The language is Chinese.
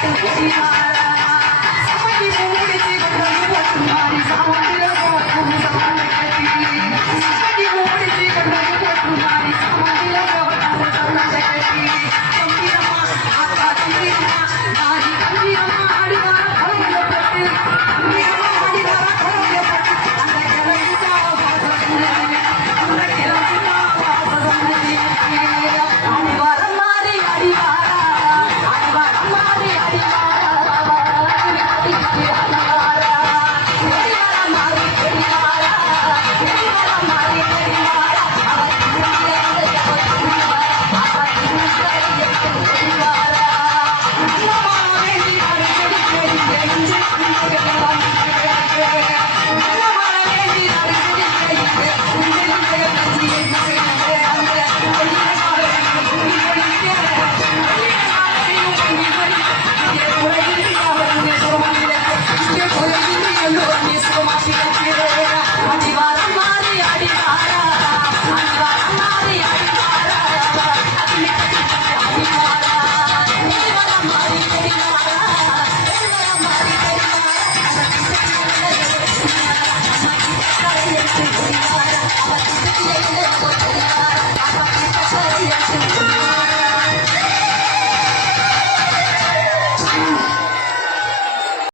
倒 数